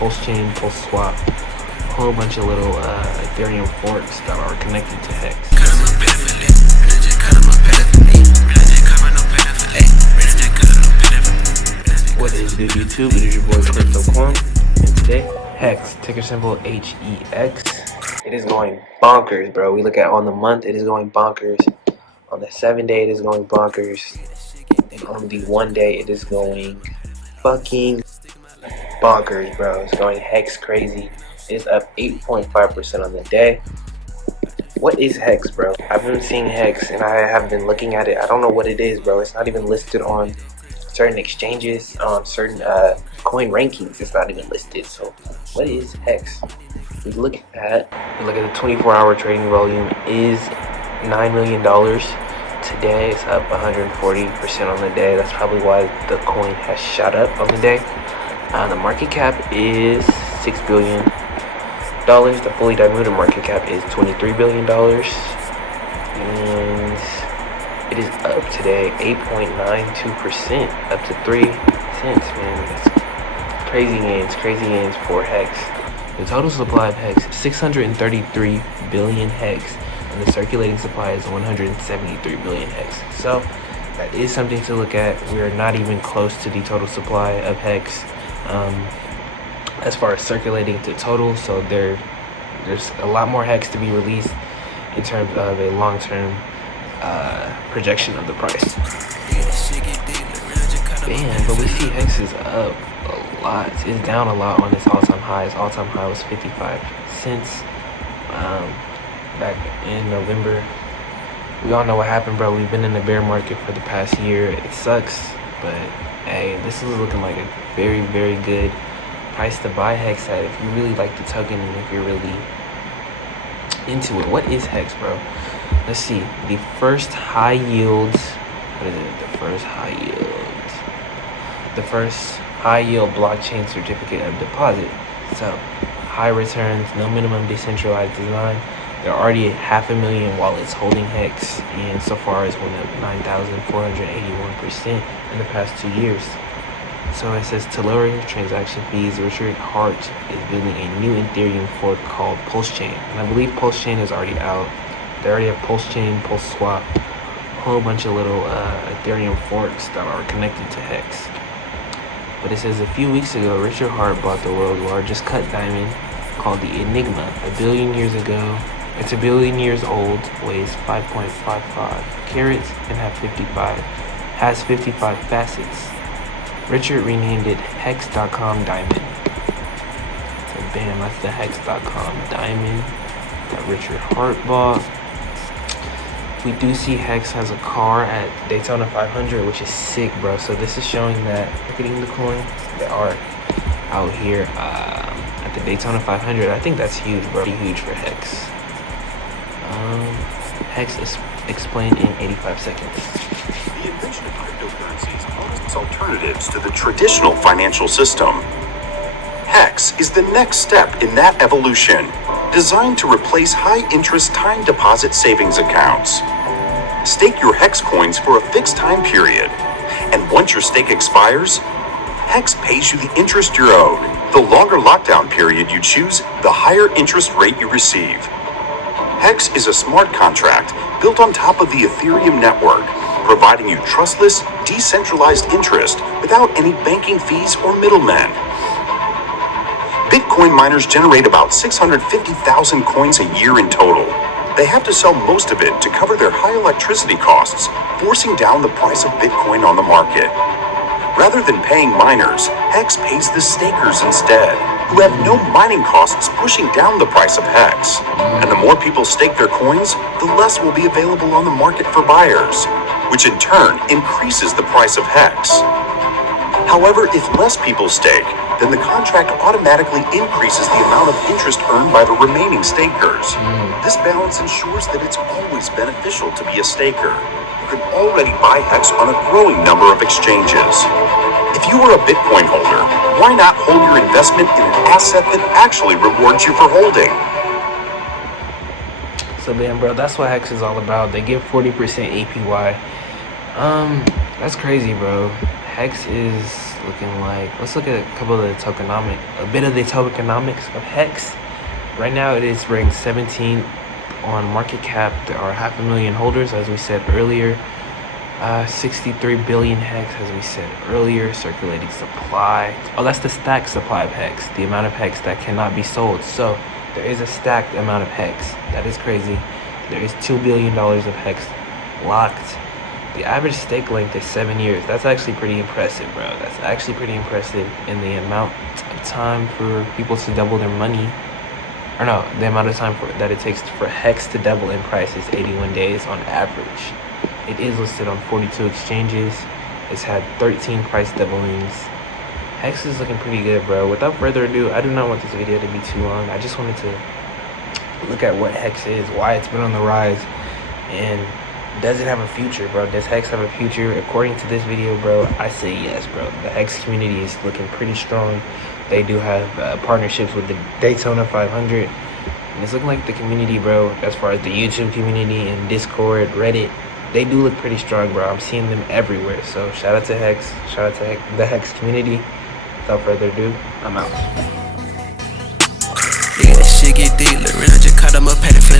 pulse chain, pulse swap, a whole bunch of little Ethereum forks that are connected to Hex. What is good, YouTube? It is your boy Tokenomics, and today Hex, ticker symbol HEX. It is going bonkers, bro. We look at on the month, it is going bonkers. On the 7 day, it is going bonkers. And on the 1 day, it is going fucking bonkers, bro. It's going Hex crazy. It is up 8.5% on the day. What is Hex, bro? I've been seeing Hex and I have been looking at it. I don't know what it is, bro. It's not even listed on certain exchanges, on certain coin rankings. It's not even listed. So what is Hex? We look at the 24-hour trading volume is $9 million. Today it's up 140% on the day. That's probably why the coin has shot up on the day. The market cap is $6 billion. The fully diluted market cap is $23 billion. And it is up today 8.92%, up to 3 cents, man. That's crazy gains for Hex. The total supply of Hex is 633 billion Hex, and the circulating supply is 173 billion Hex. So that is something to look at. We are not even close to the total supply of Hex as far as circulating to total. So there's a lot more Hex to be released in terms of a long-term projection of the price. Damn, but we see Hex is up a lot. It's down a lot on its all-time high. Its all-time high was 55 cents back in November. We all know what happened, bro. We've been in the bear market for the past year. It sucks, but hey, this is looking like a very, very good price to buy Hex at if you really like the token and if you're really into it. What is Hex, bro? Let's see. The first high yields. What is it? The first high yield blockchain certificate of deposit. So high returns, no minimum decentralized design. There are already 500,000 wallets holding Hex, and so far it's went up 9,481% in the past 2 years. So it says to lower your transaction fees, Richard Hart is building a new Ethereum fork called Pulse Chain, and I believe Pulse Chain is already out. They already have Pulse Chain, Pulse Swap, a whole bunch of little Ethereum forks that are connected to Hex. But it says a few weeks ago, Richard Hart bought the world's largest cut diamond called the Enigma. 1 billion years ago, it's 1 billion years old, weighs 5.55 carats, and has 55 facets. Richard renamed it Hex.com Diamond. So bam, that's the Hex.com Diamond that Richard Hart bought. We do see Hex has a car at Daytona 500, which is sick, bro. So this is showing that, marketing the coin, they are out here at the Daytona 500. I think that's huge, bro. Pretty huge for Hex. Hex is explained in 85 seconds. The invention of cryptocurrencies offers alternatives to the traditional financial system. Hex is the next step in that evolution, designed to replace high-interest time deposit savings accounts. Stake your Hex coins for a fixed time period, and once your stake expires, Hex pays you the interest you're owed. The longer lockdown period you choose, the higher interest rate you receive. Hex is a smart contract built on top of the Ethereum network, providing you trustless, decentralized interest without any banking fees or middlemen. Bitcoin miners generate about 650,000 coins a year in total. They have to sell most of it to cover their high electricity costs, forcing down the price of Bitcoin on the market. Rather than paying miners, Hex pays the stakers instead, who have no mining costs pushing down the price of Hex. And the more people stake their coins, the less will be available on the market for buyers, which in turn increases the price of Hex. However, if less people stake, then the contract automatically increases the amount of interest earned by the remaining stakers. This balance ensures that it's always beneficial to be a staker. You can already buy Hex on a growing number of exchanges. If you are a Bitcoin holder, why not hold your investment in an asset that actually rewards you for holding? So man, bro, that's what Hex is all about. They give 40% APY. That's crazy, bro. Hex is looking like. Let's look at a couple of the tokenomics of Hex. Right now it is ranked 17th on market cap. There are 500,000 holders, as we said earlier. 63 billion Hex, as we said earlier. Circulating supply. Oh, that's the stacked supply of Hex, the amount of Hex that cannot be sold. So there is a stacked amount of Hex. That is crazy. There is $2 billion of Hex locked. The average stake length is 7 years. That's actually pretty impressive, bro. That's actually pretty impressive in the amount of time for people to double their money. Or no, the amount of time that it takes for Hex to double in price is 81 days on average. It is listed on 42 exchanges. It's had 13 price doublings. Hex is looking pretty good, bro. Without further ado, I do not want this video to be too long. I just wanted to look at what Hex is, why it's been on the rise, and does it have a future, bro? Does Hex have a future? According to this video, bro, I say yes, bro. The Hex community is looking pretty strong. They do have partnerships with the Daytona 500. And it's looking like the community, bro, as far as the YouTube community and Discord, Reddit, they do look pretty strong, bro. I'm seeing them everywhere. So shout out to Hex. Shout out to the Hex community. Without further ado, I'm out. Yeah, that shit get deep. Look, I just cut them up, had it